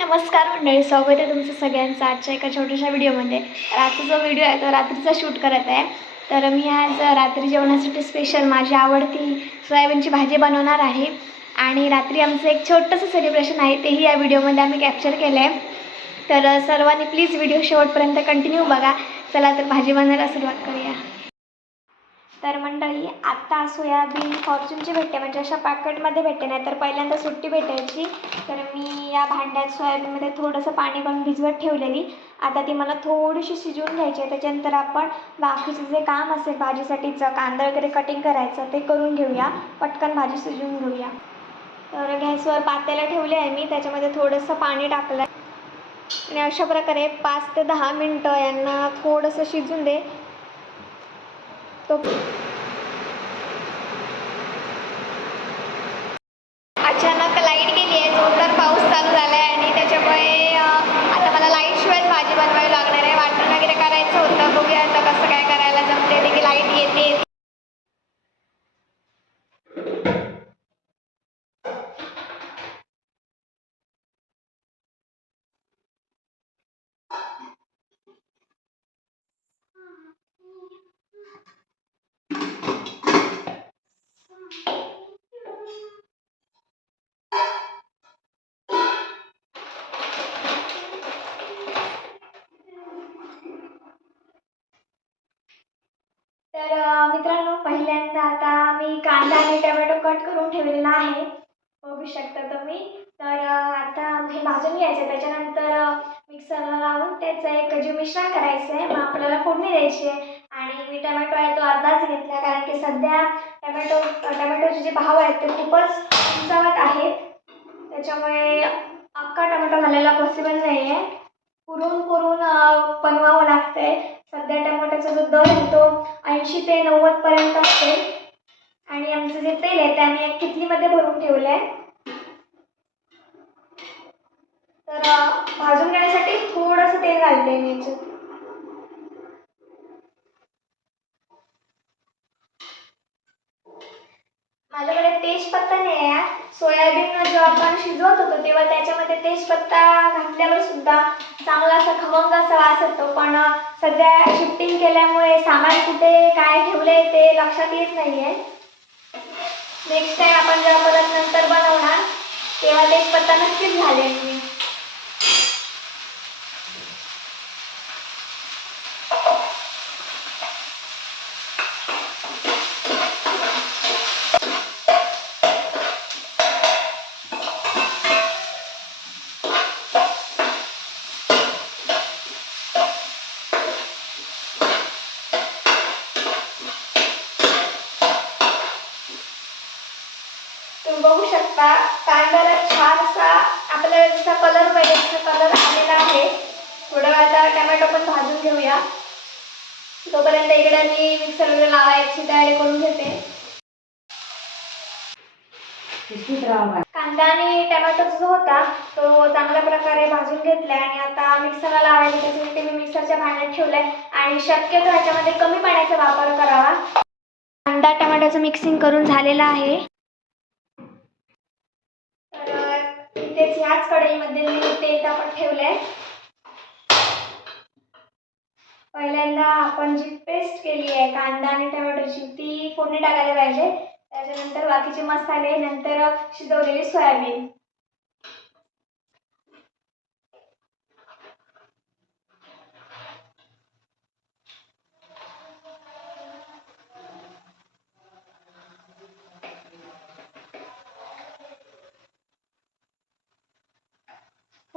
नमस्कार मंडळी स्वागत आहे तुमचं सगळ्यांचं आजच्या एका छोट्याशा व्हिडिओमध्ये. रात्री जो व्हिडिओ आहे तो रात्रीचा शूट करत आहे. तर मी आज रात्री जेवणासाठी स्पेशल माझी आवडती सोयाबीनची भाजी बनवणार आहे. आणि रात्री आमचं एक छोटंसं सेलिब्रेशन आहे तेही या व्हिडिओमध्ये आम्ही कॅप्चर केलं आहे तर सर्वांनी प्लीज व्हिडिओ शेवटपर्यंत कंटिन्यू बघा. चला तर भाजी बनवायला सुरुवात करूया. तर मंडळी आत्ता सोयाबीन फॉर्च्यूनची भेटते म्हणजे अशा पॅकेटमध्ये भेटते नाही तर पहिल्यांदा सुट्टी भेटायची. तर मी या भांड्यात सोयाबीनमध्ये थोडंसं पाणी पण भिजवत ठेवलेली. आता ती मला थोडीशी शिजवून घ्यायची आहे. त्याच्यानंतर आपण बाकीचं जे काम असेल भाजीसाठीचं कांदा वगैरे कटिंग करायचं ते करून घेऊया. पटकन भाजी शिजवून घेऊया. तर गॅसवर पात्याला ठेवले आहे मी. त्याच्यामध्ये थोडंसं पाणी टाकलं आहे आणि अशा प्रकारे पाच ते दहा मिनटं यांना थोडंसं शिजून दे. तो अचानक लाइट गेली आहे जोरदार पाऊस चालू झाला आहे आणि त्याच्यामुळे आता मला लाईटशिवायच भाजी बनवावी लागणार आहे. वाटण वगैरे करायचं होतं. बघूया आता कसं काय करायला जमते ते की लाइट येते. करून ठेवलेला आहे. बघू शकता तुम्ही. तर आता हे भाजून घ्यायचं त्याच्यानंतर मिक्सरला लावून त्याचं एक जे मिश्रण करायचं आहे मग आपल्याला फोडणी द्यायची आहे. आणि मी टोमॅटो आहे तो अर्धाच घेतला. कारण की सध्या टोमॅटो टोमॅटोचे जे भाव आहेत ते खूपच उंचावत आहेत. त्याच्यामुळे अख्खा टमॅटो घालायला पॉसिबल नाही आहे पुरून पुरून बनवावं लागतं आहे सध्या टोमॅटोचा जो दर आहे तो ऐंशी ते नव्वदपर्यंत असेल. आणि आमचं जे तेल आहे ते आम्ही एक किटलीमध्ये भरून ठेवलं आहे तर भाजून घेण्यासाठी थोडंसं तेल घालते मी याच्यात माझ्याकडे तेजपत्ता नाही आहे. सोयाबीन जेव्हा आपण शिजवत होतो तेव्हा त्याच्यामध्ये तेजपत्ता घातल्यावर सुद्धा चांगला असा खमंग असा वास येतो. पण सध्या शिफ्टिंग केल्यामुळे सामान कुठे काय ठेवलंय ते लक्षात येत नाही आहे नेक्स्ट टाइम आपण जेव्हा परत नंतर बनवणार तेव्हा तेजपत्ता नक्कीच घालेन मी. बघू शकता. कांद्याला छान असा आपल्याला जसा कलर पाहिजे तसा कलर आलेला आहे. थोड्या वेळात टमॅटो पण भाजून घेऊया. तोपर्यंत इकडे मी मिक्सर वगैरे लावायची तयारी करून घेते. कांदा आणि टमॅटो जो होता तो चांगल्या प्रकारे भाजून घेतलाय आणि आता मिक्सरला लावायला त्याच्यासाठी मी मिक्सरच्या भांड्यात ठेवलंय. आणि शक्यतो ह्याच्यामध्ये कमी पाण्याचा वापर करावा. कांदा टमॅटोचं मिक्सिंग करून झालेलं आहे. त्याच कढईमध्ये मी तेल आपण ठेवलंय. पहिल्यांदा आपण जी पेस्ट केली आहे कांदा आणि टोमॅटोची ती फोडणी टाकायला पाहिजे. त्याच्यानंतर बाकीचे मसाले नंतर शिजवलेली सोयाबीन.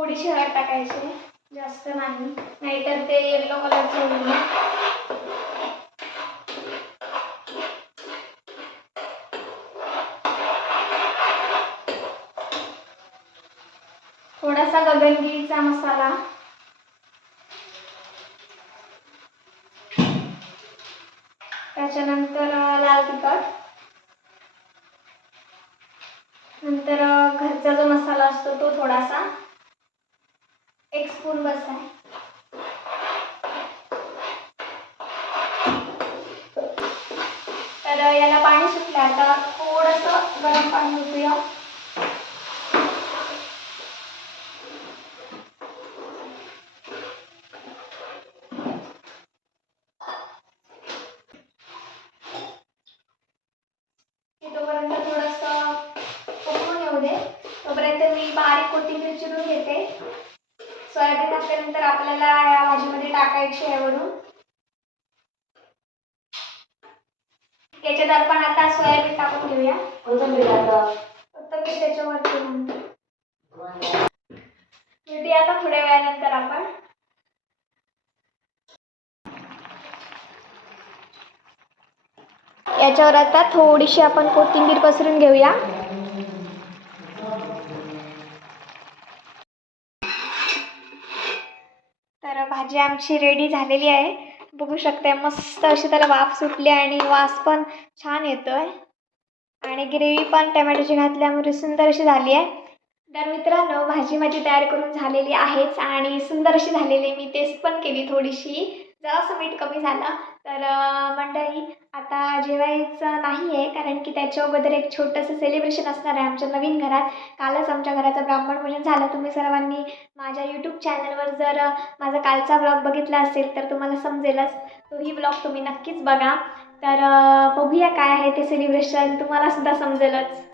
थोडीशी हळद टाकायची. जास्त नाही. नाहीतर ते येल्लो कलरचे होईल थोडासा गगनगिरीचा मसाला. त्याच्यानंतर लाल तिखट. एक स्पून बस आहे. तर याला पाणी सुटलं. आता थोडस गरम पाणी होतूया थोडस थोडंसं पकडून येऊ दे. तोपर्यंत मी बारीक कोथिंबीर चिरून घेते. सोयाबीन टाकल्यानंतर आपल्याला या भाजीमध्ये टाकायची आहे वरून. याच्यात आपण आता सोयाबीन टाकून घेऊया. कोथिंबीर त्याच्यावरती नंतर आता थोड्या वेळानंतर आपण. याच्यावर आता थोडीशी आपण कोथिंबीर पसरून घेऊया. भाजी आमची रेडी झालेली आहे. बघू शकताय मस्त अशी त्याला वाफ सुटली आणि वास पण छान येतो आहे आणि ग्रेव्ही पण टमॅटोची घातल्यामुळे सुंदर अशी झाली आहे. तर मित्रांनो भाजी माझी तयार करून झालेली आहेच आणि सुंदर अशी झालेली मी टेस्ट पण केली थोडीशी. जरासं मीठ कमी झालं. तर मंडळी आता जेवायचं नाही आहे कारण की त्याच्या अगोदर एक छोटंसं सेलिब्रेशन असणार आहे आमच्या नवीन घरात. कालच आमच्या घराचं ब्राह्मण पूजन झालं. तुम्ही सर्वांनी माझ्या यूट्यूब चॅनलवर जर माझा कालचा ब्लॉग बघितला असेल तर तुम्हाला समजेलच. तोही ब्लॉग तुम्ही नक्कीच बघा. तर बघूया काय आहे ते सेलिब्रेशन तुम्हालासुद्धा समजेलच.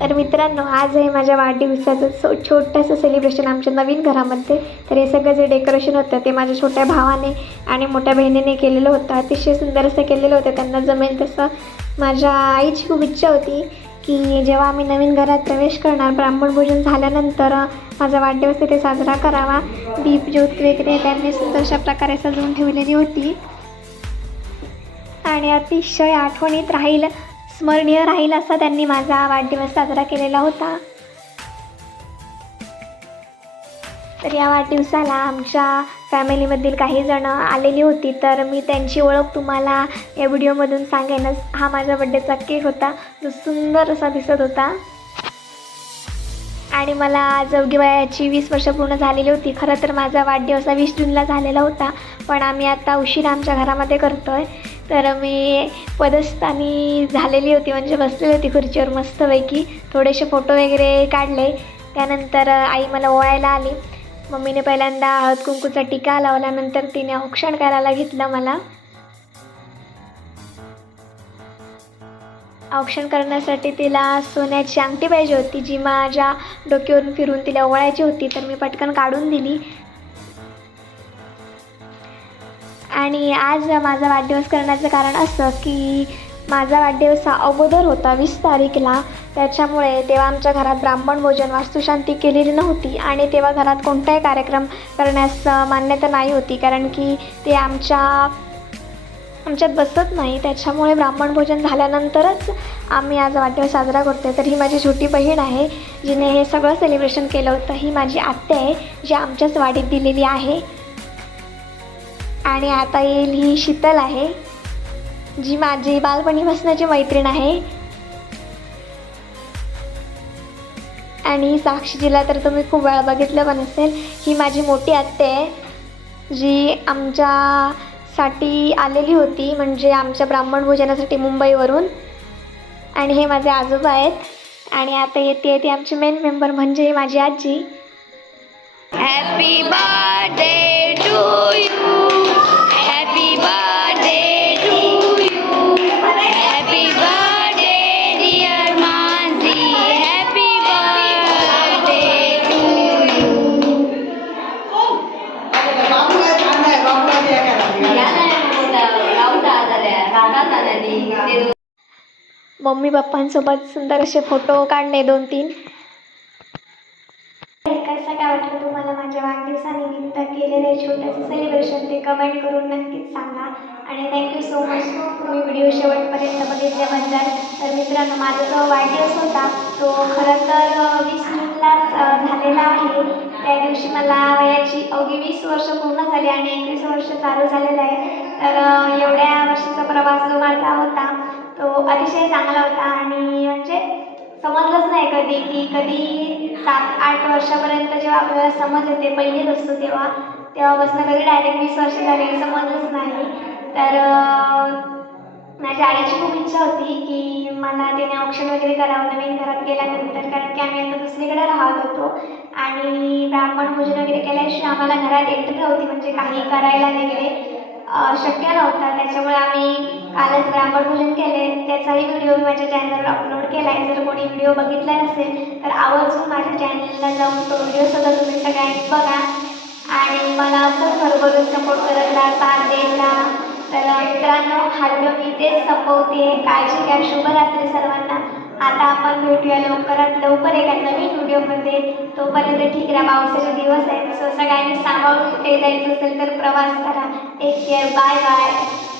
तर मित्रांनो आज आहे माझ्या वाढदिवसाचं सो छोटंसं सेलिब्रेशन आमच्या नवीन घरामध्ये. तर हे सगळं जे डेकोरेशन होतं ते माझ्या छोट्या भावाने आणि मोठ्या बहिणीने केलेलं होतं. अतिशय सुंदर असं केलेलं होतं. त्यांना जमेल तसं माझ्या आईची खूप इच्छा होती की जेव्हा आम्ही नवीन घरात प्रवेश करणार ब्राह्मण भोजन झाल्यानंतर माझा वाढदिवस तिथे साजरा करावा. दीप ज्योत वगैरे त्यांनी सुद्धा अशा प्रकारे सजवून ठेवलेली होती. आणि अतिशय आठवणीत राहील स्मरणीय राहील असा त्यांनी माझा वाढदिवस साजरा केलेला होता. तर या वाढदिवसाला आमच्या फॅमिलीमधील काही जण आलेली होती तर मी त्यांची ओळख तुम्हाला या व्हिडिओमधून सांगेनच. हा माझ्या बड्डेचा केक होता. जो सुंदर असा दिसत होता. आणि मला जवगी वयाची वीस वर्ष पूर्ण झालेली होती. खरं तर माझा वाढदिवस हा वीस जूनला झालेला होता. पण आम्ही आता उशीर आमच्या घरामध्ये करतो आहे तर मी पदस्थानी झालेली होती म्हणजे बसलेली होती खुर्चीवर मस्तपैकी. थोडेसे फोटो वगैरे काढले. त्यानंतर आई मला ओळायला आली. मम्मीने पहिल्यांदा हळद कुंकूचा टीका लावला नंतर तिने औक्षण करायला घेतलं मला. औक्षण करण्यासाठी तिला सोन्याची अंगठी पाहिजे होती जी माझ्या डोक्यावरून फिरून तिला ओवाळायची होती. तर मी पटकन काढून दिली. आणि आज माझा वाढदिवस करण्याचं कारण असं की माझा वाढदिवस हा अगोदर होता वीस तारीखला. त्याच्यामुळे तेव्हा आमच्या घरात ब्राह्मण भोजन वास्तुशांती केलेली नव्हती आणि तेव्हा घरात कोणताही कार्यक्रम करण्यास मान्यता नाही होती. कारण की ते आमच्या आमच्यात बसत नाही. त्याच्यामुळे ब्राह्मण भोजन झाल्यानंतरच आम्ही आज वाढदिवस साजरा करतो तर ही माझी छोटी बहीण आहे जिने हे सगळं सेलिब्रेशन केलं होतं. ही माझी आत्या आहे जी आमच्याच वाडीत दिलेली आहे. आणि आता येईल ही शीतल आहे जी माझी बालपणीपासूनची मैत्रीण आहे. आणि साक्षीजीला तर तुम्ही खूप वेळा बघितलं पण असेल ही माझी मोठी आत्ते आहे जी आमच्यासाठी आलेली होती म्हणजे आमच्या ब्राह्मण भोजनासाठी मुंबईवरून. आणि हे माझे आजोबा आहेत आणि आता येते ती आमची मेन मेंबर म्हणजे माझी आजी. हॅपी बर्थडे टू मम्मी पप्पांसोबत सुंदर असे फोटो काढले दोन तीन. कसं काय वाटलं तुम्हाला माझ्या वाढदिवसानिमित्त केलेले छोटंसं सेलिब्रेशन ते कमेंट करून नक्कीच सांगा. आणि थँक्यू सो मच तुम्ही व्हिडिओ शेवटपर्यंत बघितल्याबद्दल. तर मित्रांनो माझा जो वाढदिवस होता तो खरं तर वीस जूनलाच झालेला आहे. त्या दिवशी मला वयाची अवघी वीस वर्ष पूर्ण झाली आणि एकवीस वर्ष चालू झालेलं आहे. तर एवढ्या वर्षाचा प्रवास जो माझा होता तो अतिशय चांगला होता आणि म्हणजे समजलंच नाही कधी की कधी सात आठ वर्षापर्यंत जेव्हा आपल्याला समज येते पहिलीच असतो तेव्हा तेव्हापासून कधी डायरेक्ट वीस वर्ष झाले समजलंच नाही. तर माझ्या आईची खूप इच्छा होती की मला त्याने ऑप्शन वगैरे करावं नवीन घरात गेल्यानंतर कारण की आम्ही आता दुसरीकडे राहत होतो आणि ब्राह्मण भोजन वगैरे केल्याशिवाय आम्हाला घरात एंट्री नव्हती म्हणजे काही करायला वगैरे शक्य नव्हतं. त्याच्यामुळे आम्ही कालच ग्रामर भोजन केले. त्याचाही व्हिडिओ मी माझ्या चॅनलवर अपलोड केला आहे. जर कोणी व्हिडिओ बघितला नसेल तर आवर्जून माझ्या चॅनलला जाऊन तो व्हिडिओसुद्धा तुम्ही सगळ्यांनी बघा. आणि मला असंच भरभरून सपोर्ट करत राहा साथ देत राहा. तर मित्रांनो हा व्हिडिओ मी तेच संपवते. काळजी घ्या. शुभरात्री सर्वांना. आता आपण भेटूया लवकरात लवकर एका नवीन व्हिडिओमध्ये तोपर्यंत ठीक राहा. पावसाचे दिवस आहेत. सो सगळ्यांनी सांभाळून कुठे जायचं असेल तर प्रवास करा. Take care. Bye bye.